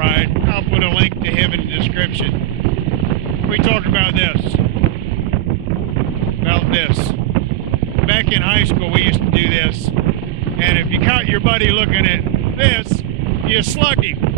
Pride. I'll put a link to him in the description. We talked about this. Back in high school, we used to do this. And if you caught your buddy looking at this, you slug him.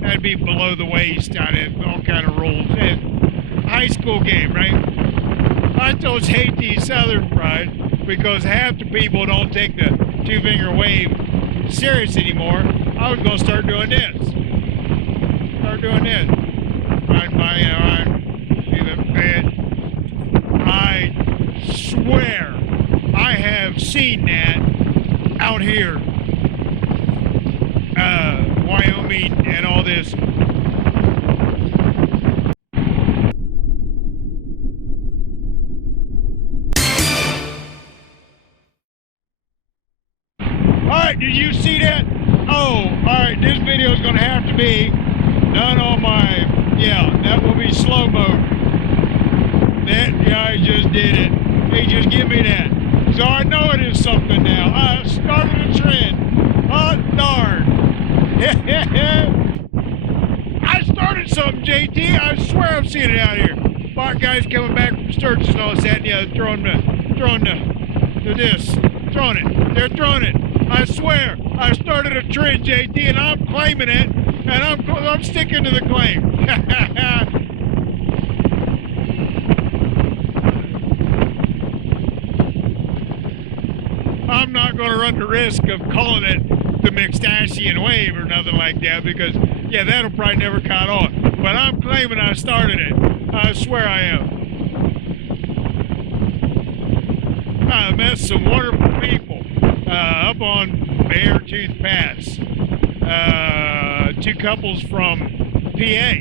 That'd be below the waist, all kind of rules. High school game, right? I just hate these Southern Pride because half the people don't take the two-finger wave serious anymore. I was going to start doing this. I swear I have seen that out here. Wyoming and all this. Alright, did you see that? Oh, alright, this video is going to have to be done on my, that will be slow-mo. That guy just did it. He just give me that. So I know it is something now. I started a trend. Oh, darn. I started something, JT. I swear I'm seeing it out here. Black guys coming back from churches and all that, throwing it. They're throwing it. I swear, I started a trend, JT, and I'm claiming it, and I'm sticking to the claim. I'm not going to run the risk of calling it the McStache wave or nothing like that because, that'll probably never caught on. But I'm claiming I started it. I swear I am. I met some wonderful people up on Beartooth Pass. Two couples from PA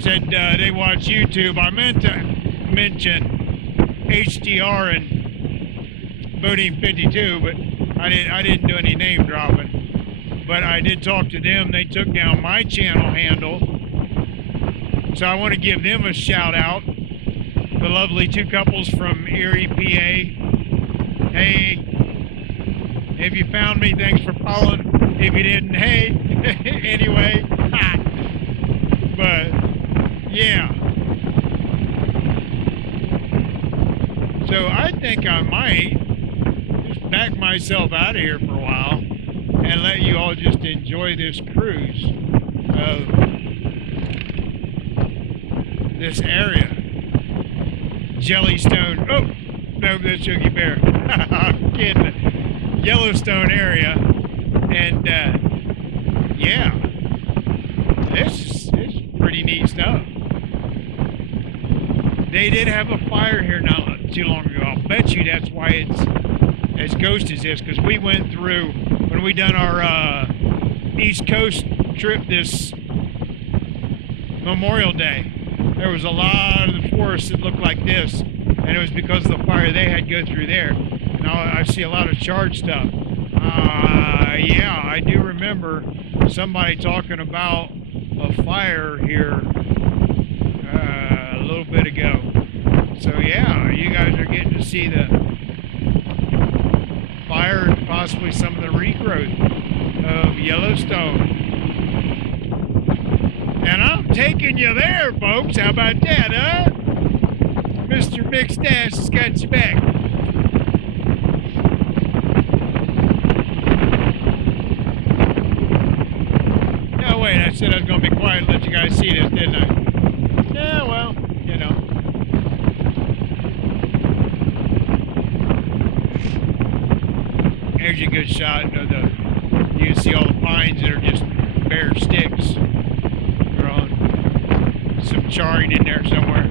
said they watch YouTube. I meant to mention HDR and Voting 52, but I didn't do any name dropping. But I did talk to them. They took down my channel handle. So I want to give them a shout out. The lovely two couples from Erie, PA. Hey, if you found me, thanks for following. If you didn't, hey, anyway. But, So I think I might just back myself out of here for a while and let you all just enjoy this cruise of this area. Jellystone. Oh, no, that's Yogi Bear. I'm kidding. Yellowstone area. And, this is pretty neat stuff. They did have a fire here not too long ago. I'll bet you that's why it's as ghost as this, because we went through, when we done our East Coast trip this Memorial Day, there was a lot of the forest that looked like this, and it was because of the fire they had go through there. And I see a lot of charred stuff. I do remember somebody talking about a fire here a little bit ago. So you guys are getting to see the fire and possibly some of the regrowth of Yellowstone. And I'm taking you there, folks. How about that, huh? Mr. McStache has got you back. No, wait, I said I was going to be quiet and let you guys see this, didn't I? Yeah, well, There's a good shot of you can see all the pines that are just bare sticks. Growing. Some charring in there somewhere.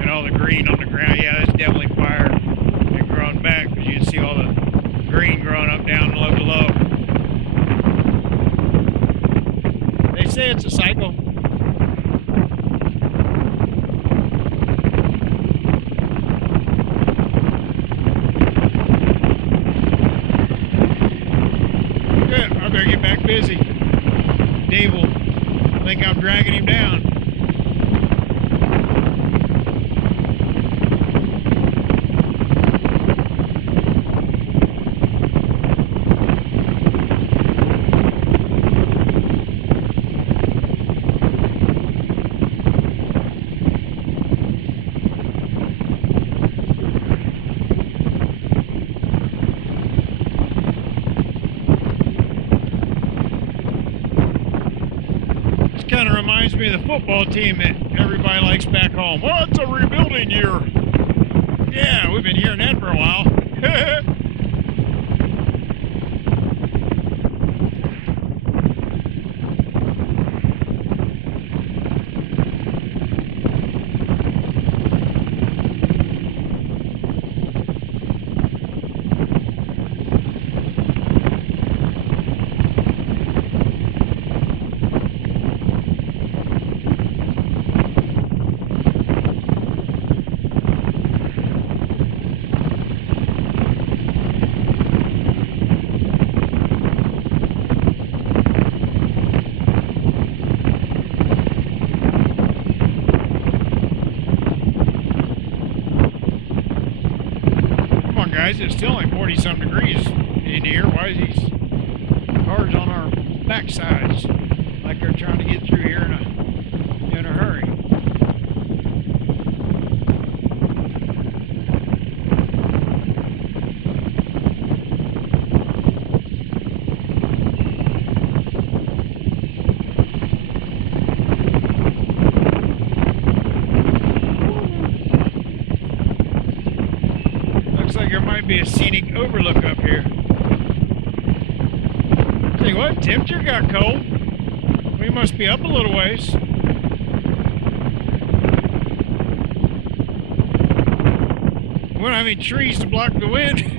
And all the green on the ground. Yeah, that's definitely fire. And growing back because you can see all the green growing up down below. They say it's a cycle. better get back busy. Dave will think I'm dragging him down. Kind of reminds me of the football team that everybody likes back home. Well, it's a rebuilding year. Yeah, we've been hearing that for a while. Guys, it's still like 40-some degrees in here. Why is these cars on our backsides like they're trying to get through here in a hurry? Looks like there might be a scenic overlook up here. Tell you what, temperature got cold. We must be up a little ways. We don't have any trees to block the wind.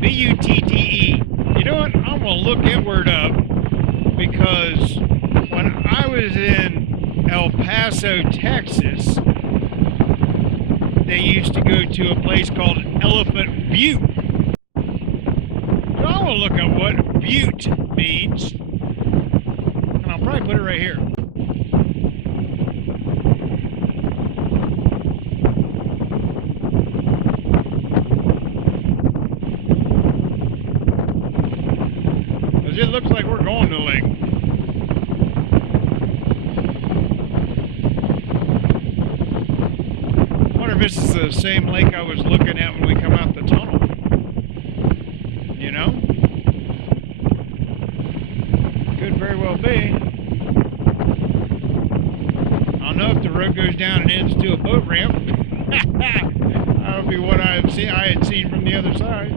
B-U-T-T-E. You know what? I'm going to look that word up because when I was in El Paso, Texas, they used to go to a place called Elephant Butte. So I'm going to look up what butte means. And I'll probably put it right here. It looks like we're going to the lake. if this is the same lake I was looking at when we come out the tunnel. You know? Could very well be. I don't know if the road goes down and ends to a boat ramp. That'll be what I had seen from the other side.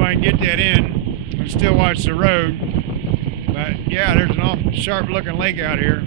I can get that in and still watch the road. But yeah, there's an awful sharp looking lake out here.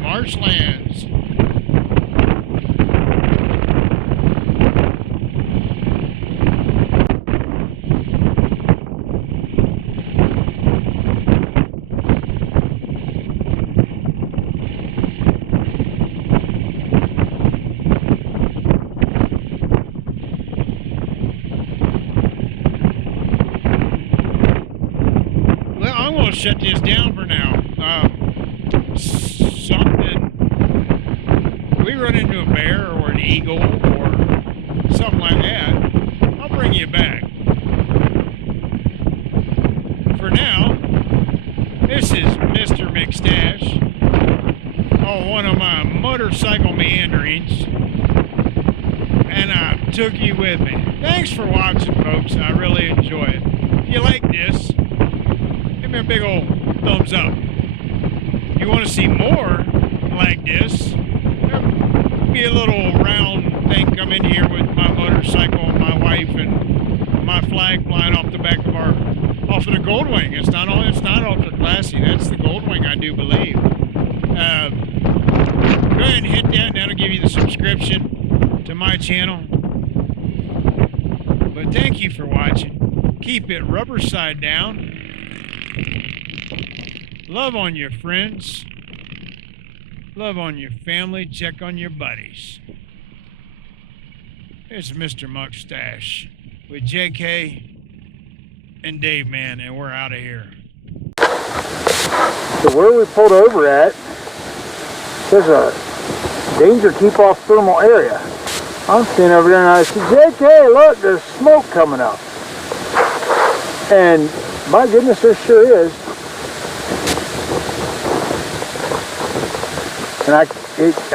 Marshlands. Well, I'm going to shut this down for now. We run into a bear or an eagle or something like that, I'll bring you back. For now, this is Mr. McStache on one of my motorcycle meanderings, and I took you with me. Thanks for watching, folks. I really enjoy it. If you like this, give me a big old thumbs up. If you want to see more like this, be a little round thing come in here with my motorcycle and my wife and my flag flying off the back of off of the Goldwing. It's not ultra classy. That's the Goldwing, I do believe. Go ahead and hit that, and that'll give you the subscription to my channel. But thank you for watching. Keep it rubber side down. Love on your friends. Love on your family. Check on your buddies. It's Mr. McStache with JK and Dave Man, and we're out of here. So where we pulled over at, there's a danger keep off thermal area. I'm standing over there and I said, JK, look, there's smoke coming up. And my goodness, there sure is. And I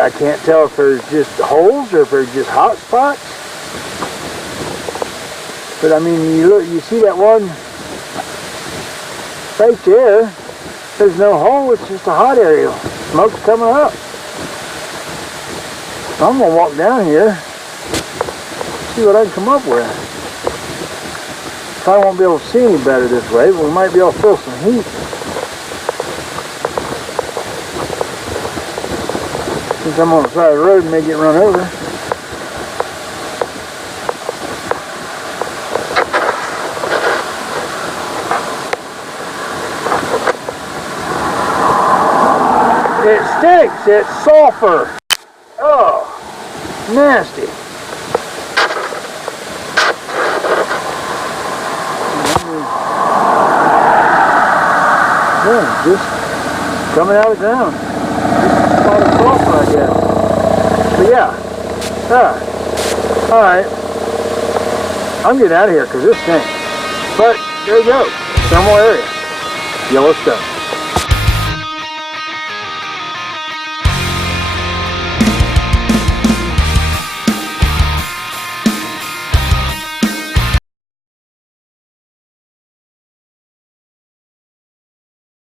can't tell if there's just holes or if there's just hot spots. But I mean, you see that one right there. There's no hole, it's just a hot area. Smoke's coming up. So I'm gonna walk down here, see what I can come up with. Probably won't be able to see any better this way, but we might be able to feel some heat. Since I'm on the side of the road and may get run over. It stinks. It's sulfur. Oh, nasty. Yeah, just coming out of the ground. Just called it sulfur, I guess. But yeah. Alright. I'm getting out of here because this stinks. But there you go. Thermal area. Yellow stuff.